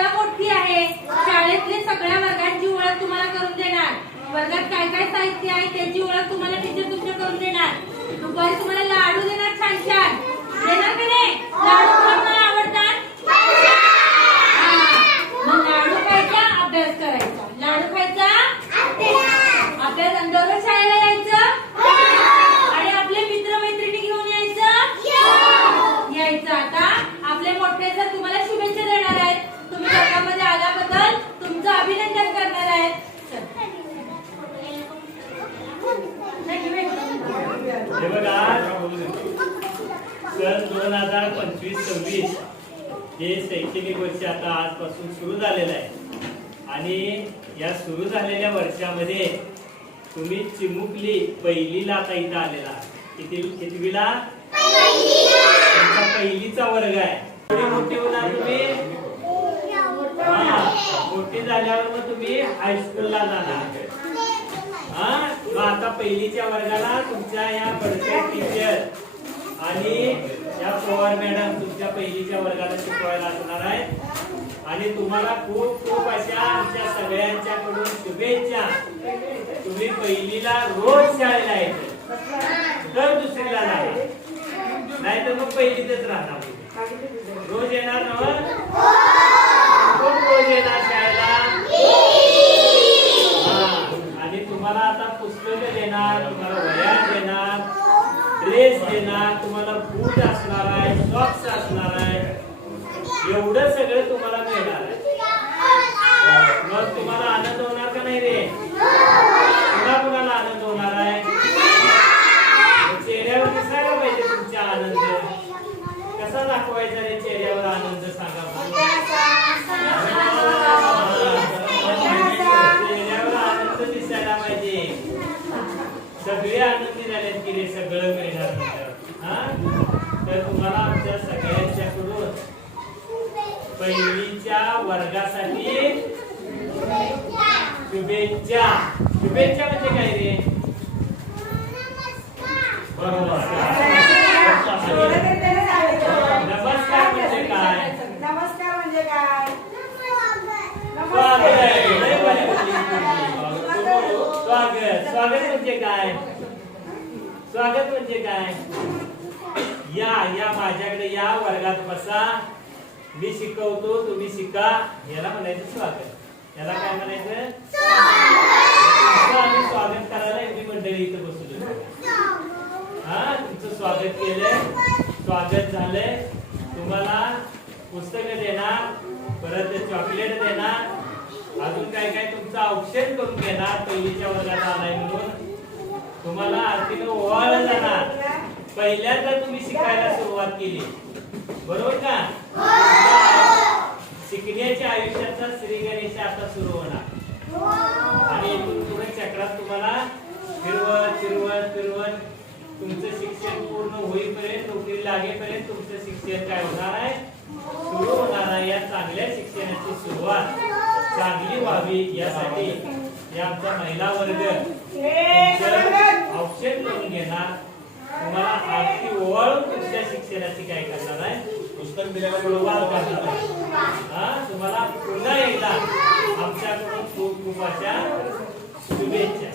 शाळा मोठी आहे, शाळेतली सगळ्या वर्गांची ओळख तुम्हाला करून देणार, वर्गात काय काय साहित्य आहे त्याची ओळख तुम्हाला टीचर तुमच्या करून देणार, दुपारी तुम्हाला लाडू देणार, छान छान देणार की नाही? लाडू तुम्हाला आवडतात? मग लाडू खायचा, अभ्यास करायचा, लाडू खायचा, अभ्यास, आणि दररोज शाळेला यायचं आणि आपले मित्र मैत्रिणी घेऊन यायचं. आता आपले मोठे सर तुम्हाला शुभेच्छा देणार आहेत, तुम्ही वर्गामध्ये आल्याबद्दल तुमचं अभिनंदन करणार आहेत. हे बघा, सन 2025-26 हे शैक्षणिक वर्ष आता आजपासून सुरू झालेलं आहे आणि या सुरू झालेल्या वर्षामध्ये तुम्ही चिमुकली पहिलीला आता इथं आलेला. कितवीला? तुमचा पहिलीचा वर्ग आहे. थोडी मोठी होणार तुम्ही, मोठी झाल्यावर मग तुम्ही हायस्कूलला जाणार. मग आता पहिलीच्या वर्गाला तुमच्या या बडकर टीचर आणि या पवार मॅडम तुमच्या पहिलीच्या वर्गाला शिकवायला असणार आहेत आणि तुम्हाला खूप खूप अशा आमच्या सगळ्यांच्याकडून शुभेच्छा. तुम्ही पहिलीला रोज शाळेला यायचं, दर दुसरीला नाही, नाहीतर मग पहिलीतच राहणार. रोज येणार ना? खूप रोज येणार शाळेला. आणि तुम्हाला आता पुस्तकं देणार, तुम्हाला वह्या देणार, ड्रेस देणार, तुम्हाला बूट असणार आहे, सॉक्स असणार आहे, एवढं सगळं तुम्हाला मिळणार आहे. मग तुम्हाला आनंद होणार का नाही रे? कुणाला आनंद होणार आहे? चेहऱ्यावर दिसायला पाहिजे तुमचा आनंद. कसा दाखवायचा रे चेहऱ्यावर आनंद? सांगा. चेहऱ्यावर आनंद दिसायला पाहिजे. सगळे आनंदी झालेत की रे? सगळं मिळणार. तर तुम्हाला आमच्या सगळ्यांच्याकडून पहिलीच्या वर्गासाठी शुभेच्छा. शुभेच्छा म्हणजे काय रे? बरोबर. नमस्कार म्हणजे काय? नमस्कार म्हणजे काय? स्वागत. स्वागत म्हणजे काय? स्वागत म्हणजे काय? या माझ्याकडे या, वर्गात बसा, मी शिकवतो, तुम्ही शिका. याला म्हणायचं स्वागत. याला काय म्हणायचं? आम्ही स्वागत करायला एवढी मंडळी इथं बसलो. तुमचं स्वागत केलंय, स्वागत झालंय. तुम्हाला पुस्तकं देणार, परत चॉकलेट देणार, अजून काय काय तुमचं औक्षण करून घेणार. पहिलीच्या वर्गात आलाय म्हणून तुम्हाला आरतीनं ओवाळलं जाणार. पहिल्यांदा तुम्ही शिकायला सुरुवात केली, बरोबर का? शिकण्याच्या आयुष्याचा श्री गणेश आता सुरू होणार आणि इथून पुढे चक्रात तुम्हाला फिरवत फिरवत फिरवत तुमचं शिक्षण पूर्ण होईपर्यंत, नोकरी लागेपर्यंत तुमचं शिक्षण काय होणार आहे? सुरू होणार आहे. या चांगल्या शिक्षणाची सुरुवात चांगली व्हावी यासाठी या आमचा महिला वर्ग औक्षण करून घेणार. तुम्हाला आरती ओवाळून तुमच्या शिक्षणाची काय करणार आहे? पुस्तक दिल्याला सुरुवात करणार आहे. तुम्हाला पुन्हा एकदा आमच्याकडून खूप खूप अशा शुभेच्छा.